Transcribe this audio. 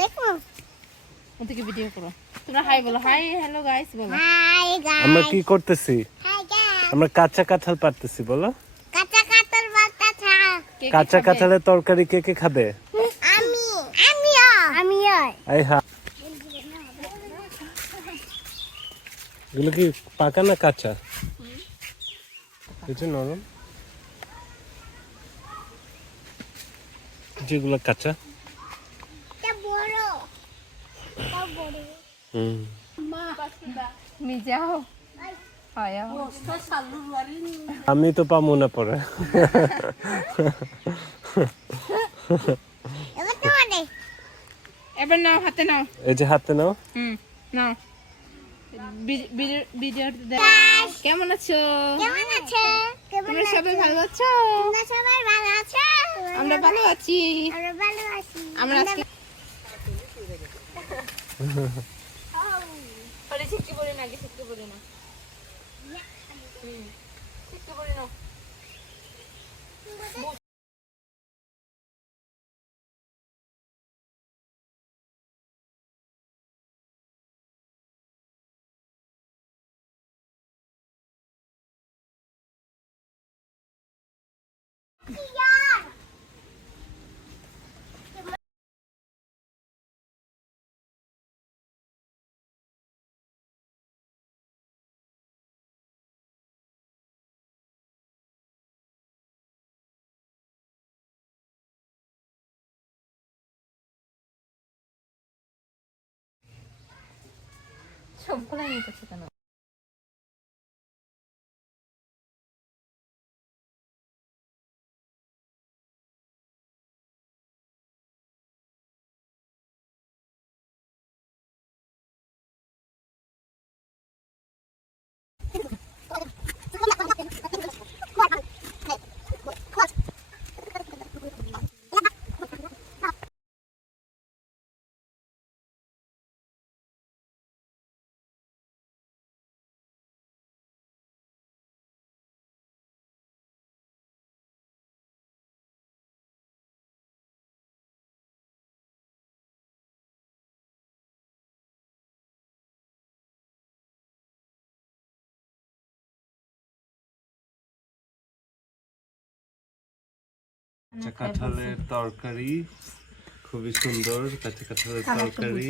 দেখো ওদিকে ভিডিও করো। তোমরা হাই বলো, হাই হ্যালো গাইস বলো। হাই গাইস আমরা কি করতেছি? হাই গাইস আমরা কাঁচা কাঁঠাল পাড়তেছি, বলো। কাঁচা কাঁঠাল বাটাটা কে কে কাঁচা খাবে? কাঁঠালের তরকারি কে কে খাবে? আমিও এই হ্যাঁ, এগুলো কি পাকা না কাঁচা? কিছু নরম, যেগুলো কাঁচা। এটা বড় হুম, নি যাও হয় আমি তো পাবো না পরে। এবার তোমারে এবার নাও, হাতে নাও। এই যে হাতে নাও। নাও। ভিডিও কেমন আছো? কেমন আছো তোমরা সবাই ভালো আছো? তোমরা সবাই ভালো আছো আমরা ভালো আছি। আমরা ভালো আছি আমরা আজকে আরে শিখতে বলি না, আগে শিখতে বলি না। শিখতে বলি না। সবগুলো নিয়ে গেছে কেন? কাঁচা কাঁঠালের তরকারি খুবই সুন্দর। কাঁচা কাঁঠালের তরকারি